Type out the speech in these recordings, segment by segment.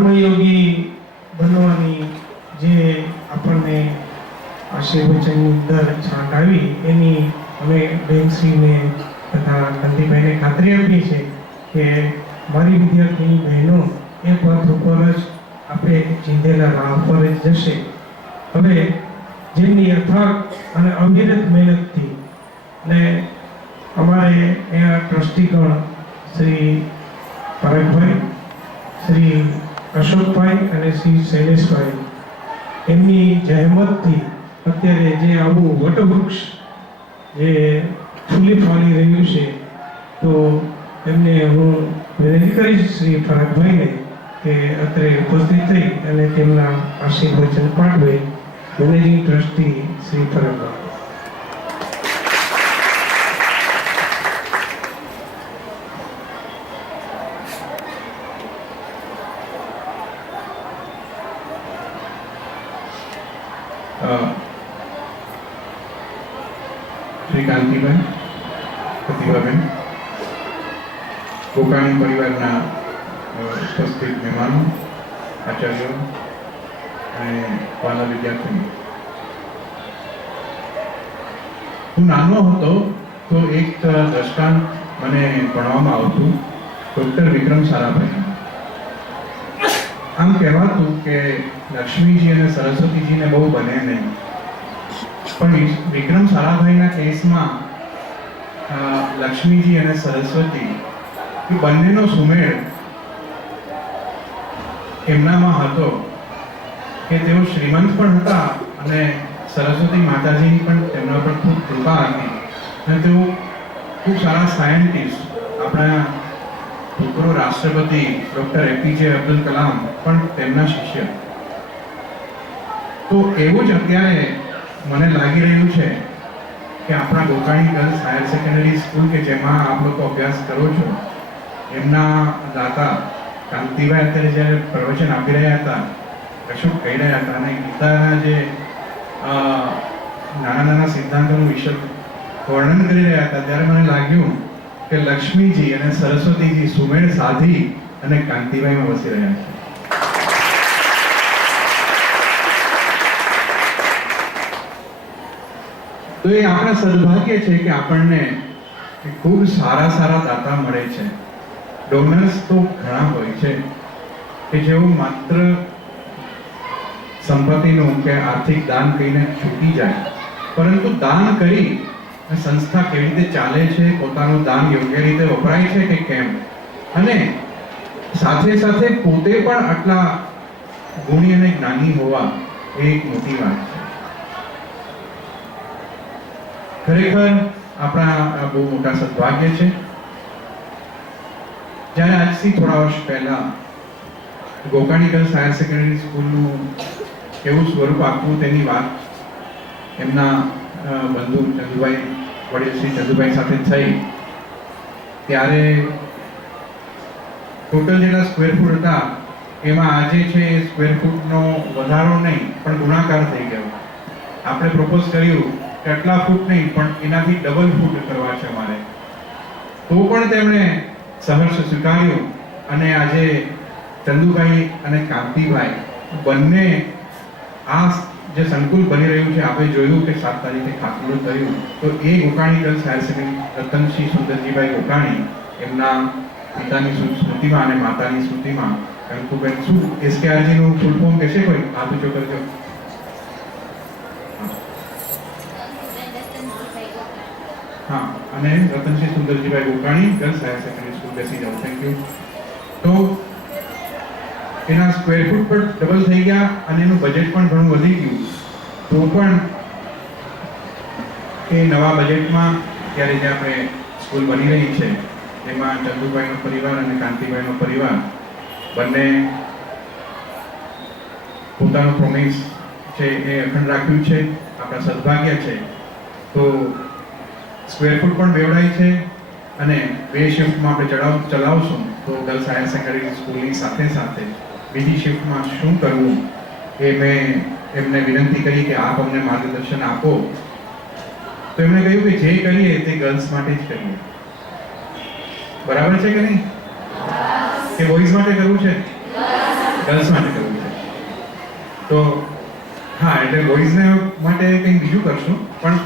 કર્મયોગી બનવાની જે આપણને આશીર્વચનની અંદર છાંટ આવી એની અમે બેનશ્રીને તથા કાંતિભાઈને ખાતરી આપી છે કે મારી વિદ્યાર્થીની બહેનો એ પથ ઉપર જ આપણે ચીંધેલા રાહ પર જ જશે. હવે જેમની અથાગ અને અવિરત મહેનતથી ને અમારે અહીંયા ટ્રસ્ટીગણ શ્રી પરાગભાઈ, શ્રી અશોકભાઈ અને શ્રી શૈલેષભાઈ એમની જહેમતથી અત્યારે જે આવું વટવૃક્ષ જે ફૂલી ફાલી રહ્યું છે, તો એમને હું વિનંતી કરીશ શ્રી પરાગભાઈને કે અત્રે ઉપસ્થિત થઈ અને તેમના આશીર્વચન પાઠવે. Managing trustee Shri પરાગભાઈ. શ્રી કાંતિભાઈ, પ્રતિભાબેન, ગોકાણી પરિવારના ઉપસ્થિત મહેમાનો, આચાર્યો અને વાલા વિદ્યાર્થીઓ, હું નાનો હતો તો એક દ્રષ્ટાંત મને ભણવામાં આવતું ડૉક્ટર વિક્રમ સારાભાઈ. આમ કહેવાતું કે લક્ષ્મીજી અને સરસ્વતીજીને બહુ બને નહીં, પણ વિક્રમ સારાભાઈના કેસમાં લક્ષ્મીજી અને સરસ્વતી એ બંનેનો સુમેળ એમનામાં હતો કે તેઓ શ્રીમંત પણ હતા અને સરસ્વતી માતાજીની પણ તેમના પર ખૂબ કૃપા હતી અને તેઓ ખૂબ સારા સાયન્ટિસ્ટ. આપણા ભૂતપૂર્વ રાષ્ટ્રપતિ ડૉક્ટર APJ અબ્દુલ કલામ પણ તેમના શિષ્ય. તો એવું જ અત્યારે મને લાગી રહ્યું છે કે આપણા Gokani girls higher secondary school કે જેમાં આપ લોકો અભ્યાસ કરો છો, એમના દાતા કાંતિભાઈ અત્યારે જ્યારે પ્રવચન આપી રહ્યા હતા, કશું કહી રહ્યા હતા અને ગીતાના જે નાના નાના સિદ્ધાંતોનું વિશે વર્ણન કરી રહ્યા હતા, ત્યારે મને લાગ્યું કે લક્ષ્મીજી અને સરસ્વતીજી સુમેળ સાધી અને કાંતિભાઈમાં વસી રહ્યા છે. તો એ આપણા સદભાગ્ય છે કે આપણને ખૂબ સારા સારા દાતા મળે છે. ડોનર્સ તો ઘણા હોય છે કે જેઓ માત્ર સંપત્તિનું કે આર્થિક દાન કરીને છૂટી જાય, પરંતુ દાન કરી સંસ્થા કેવી રીતે ચાલે છે, પોતાનું દાન યોગ્ય રીતે વપરાય છે કે કેમ, અને સાથે સાથે પોતે પણ આટલા ગુણી અને જ્ઞાની હોવા એ એક મોટી વાત છે. ખરેખર આપણા બહુ મોટા સદભાગ્ય છે. જ્યારે આજથી થોડા વર્ષ પહેલા ગોકાણી ગર્લ્સ હાયર સેકન્ડરી સ્કૂલનું કેવું સ્વરૂપ આપવું તેની વાત એમના બંધુ ચંદુભાઈ, વડીલ શ્રી ચંદુભાઈ સાથે થઈ, ત્યારે ટોટલ જેટલા સ્ક્વેર ફૂટ હતા એમાં આજે છે સ્ક્વેર ફૂટનો વધારો નહીં પણ ગુણાકાર થઈ ગયો. આપણે પ્રપોઝ કર્યું કે આટલા ફૂટ નહીં પણ એનાથી ડબલ ફૂટ કરવા છે અમારે, તો પણ તેમણે સહર્ષ સ્વીકાર્યું અને આજે ચંદુભાઈ અને કાંતિભાઈ બંને આ જે સંકુલ બની રહ્યું છે, આપણે જોયું કે 7 તારીખે ખાતમુહૂર્ત થયું, તો એ Gokani girls higher secondary Ratansinh Sundarjibhai Gokani એમના પિતાની સ્મૃતિમાં અને માતાની સ્મૃતિમાં કંકુબેન, શું SKRG નું ફૂલ ફોર્મ કહેશે કોઈ? હાથ ઊંચો કરજો. હા, અને Ratansinh Sundarjibhai Gokani girls higher secondary school. બેસી જાઓ. Thank you. તો એના સ્ક્વેર ફૂટ પર ડબલ થઈ ગયા અને એનું બજેટ પણ ઘણું વધી ગયું, તો પણ એ નવા બજેટમાં ત્યારે જે આપણે સ્કૂલ બની રહી છે એમાં ચંદુભાઈનો પરિવાર અને કાંતિભાઈનો પરિવાર બંને પોતાનું પ્રોમિસ છે એ અખંડ રાખ્યું છે. આપણા સદભાગ્ય છે. તો સ્ક્વેર ફૂટ પણ બેવડાય છે અને 2 શિફ્ટમાં આપણે ચલાવશું તો ગર્લ્સ હાયર સેકન્ડરી સ્કૂલની સાથે સાથે બીજી શિફ્ટમાં શું કરવું એ મેં એમને વિનંતી કરી કે આપ અમને માર્ગદર્શન આપો. તો એમણે કહ્યું કે જે કરીએ તે ગર્લ્સ માટે જ કરીએ. બરાબર છે કે નહીં? કે બોયઝ માટે કરવું છે? ગર્લ્સ માટે કરવું છે. તો હા, એટલે બોયઝને માટે કંઈક બીજું કરશું, પણ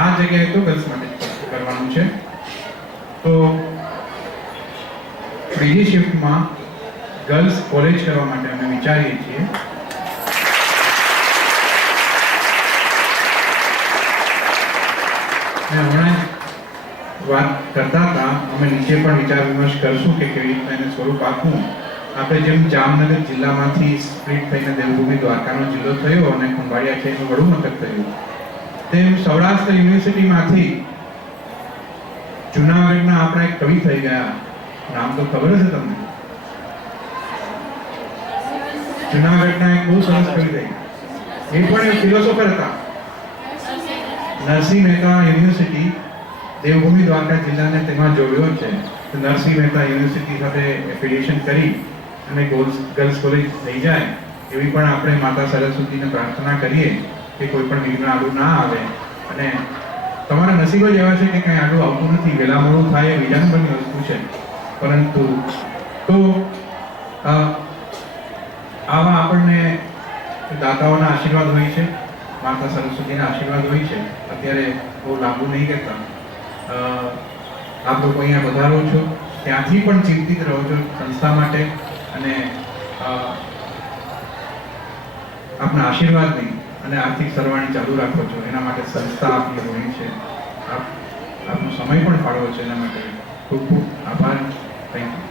આ જગ્યાએ તો ગર્લ્સ માટે જ કરવાનું છે. તો ત્રીજી શિફ્ટમાં ગર્લ્સ કોલેજ કરવા માટે અમે વિચારીએ છીએ. મેં હમણાં જ વાત કરતા હતા, અમે નીચે પણ વિચાર વિમર્શ કરશું કે કેવી રીતના એને સ્વરૂપ આપવું. આપણે જેમ જામનગર જિલ્લામાંથી સ્પ્લિટ થઈને દેવભૂમિ દ્વારકાનો જિલ્લો થયો અને ખંભાળિયા છે એનું વડું મથક થયું, તેમ સૌરાષ્ટ્ર યુનિવર્સિટીમાંથી જુનાગઢના આપણા એક કવિ થઈ ગયા, નામ તો ખબર હશે તમને? જુનાગઢના એક બહુ સરસ કવિ થઈ, એ પણ એક ફિલોસોફર હતા. નરસિંહ મહેતા યુનિવર્સિટી દેવભૂમિ દ્વારકા જિલ્લાને તેમાં જોડ્યો છે. તો નરસિંહ મહેતા યુનિવર્સિટી સાથે એફિલિએશન કરી અને ગર્લ્સ કોલેજ થઈ જાય એવી પણ આપણે માતા સરસ્વતીને પ્રાર્થના કરીએ કે કોઈ પણ વિઘ્ન આડું ના આવે. અને તમારા નસીબ જ એવા છે કે કંઈ આડું આવતું નથી. વહેલા મોડું થાય એ બીજા નંબરની વસ્તુ છે, પરંતુ તો આવા આપણને દાતાઓના આશીર્વાદ હોય છે, માતા સરસ્વતીના આશીર્વાદ હોય છે. અત્યારે બહુ લાંબુ નહીં કહેતા, આપ લોકો અહીંયા વધારો છો, ત્યાંથી પણ ચિંતિત રહો છો સંસ્થા માટે, અને આપના આશીર્વાદની અને આર્થિક સરવાણી ચાલુ રાખો છો, એના માટે સંસ્થા આપની ઋણી છે. આપનો સમય પણ ફાળવો છે, એના માટે ખૂબ ખૂબ આભાર. Thank you.